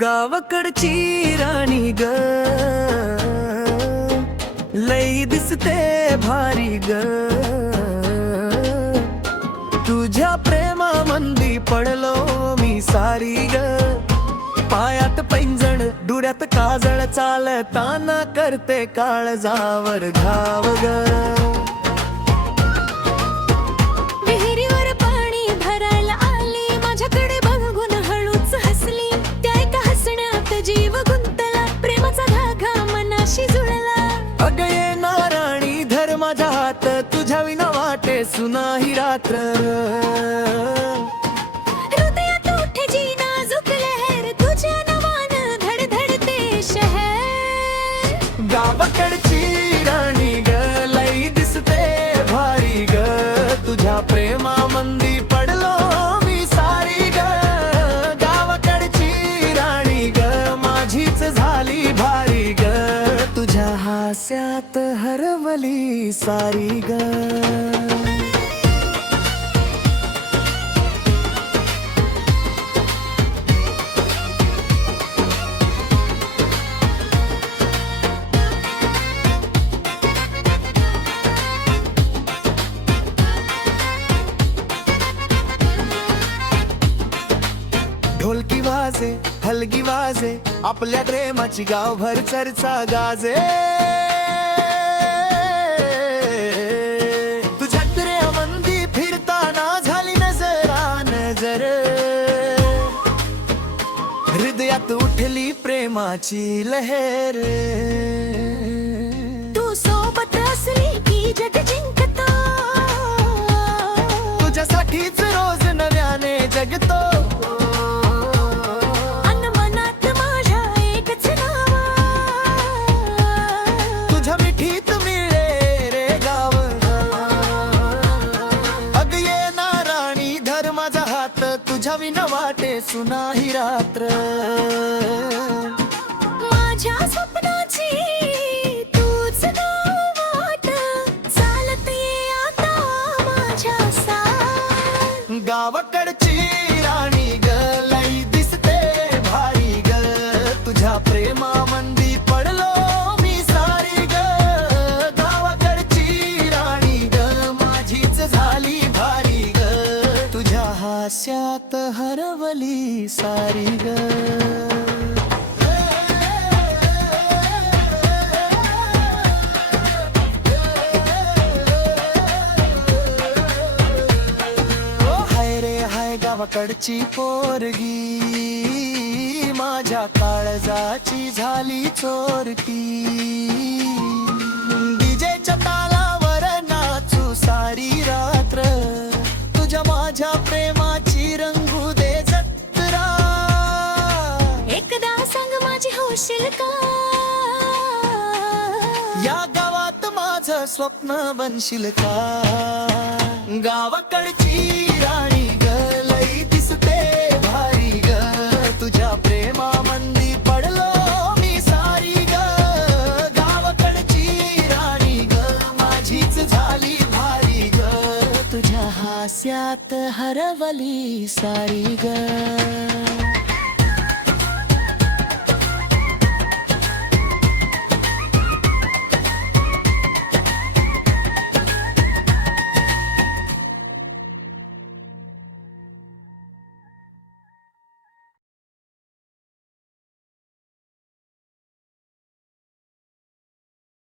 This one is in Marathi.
गावाकडची राणी ग, लई दिसते भारी ग. तुझ्या प्रेमामंदी पडलो मी सारी ग. पायात पैंजण डोळ्यात काजळ, चालताना करते काळजावर घाव ग. विहिरीवर पाणी भरायला आली, माझ्याकडे बघून हळूच हसली. त्या एका हसण्यात जीव गुंतला, प्रेमाचा धागा मनाशी जुळला. अग ये नाराणी धर माझा हात, तुझ्या विना वाटे सुनाही रात्र. हृदयात उठे जी नाजूक लहर, तुझ्या नावानं धडधडते शहर. गावाकडची राणी ग, लई दिसते भारी ग. तुझ्या प्रेमामंदी पडलो मी सारी ग. गावाकडची राणी ग, माझीच झाली भारी ग. तुझ्या हास्यात हरवली सारी ग. ढोलकी वाजे हलगी वाजे, आपल्या प्रेमाची गावभर चर्चा गाजे. तुझ्या प्रेमामंदी फिरताना झाली नजरा नजर. हृदयात उठली प्रेमाची लहर. तू सोबत असली की जग जिंकतो, तुझ्यासाठीच रोज नव्याने जगतो. अन मनात माझ्या एकच नाव, तुझ्या मिठीत मिळे रे गाव. अग ये नाराणी धर माझा हात, तुझ्या विना वाटे सुनाही रात्र. माझ्या स्वप्नाची तूच गाव वाट, चालत ये आता माझ्या साथ. गावाकडची राणी ग, लई दिसते भारी ग. तुझ्या प्रेमामंदी पडलो मी सारी ग. गावाकडची राणी ग, माझीच झाली भारी ग. तुझ्या हास्यात हरवली सारी ग. गावाकडची पोरगी, माझ्या काळजाची झाली चोरटी. डीजेच्या तालावर नाचू सारी रात्र, तुझ्या माझ्या प्रेमाची रंगू दे जत्रा. एकदा सांग माझी होशील का, या गावात माझं स्वप्न बनशील का. गावाकडची राणी ग, लई दिसते भारी ग. तुझ्या प्रेमामंदी पडलो मी सारी ग. गावाकडची राणी ग, माझीच झाली भारी ग. तुझ्या हास्यात हरवली सारी ग.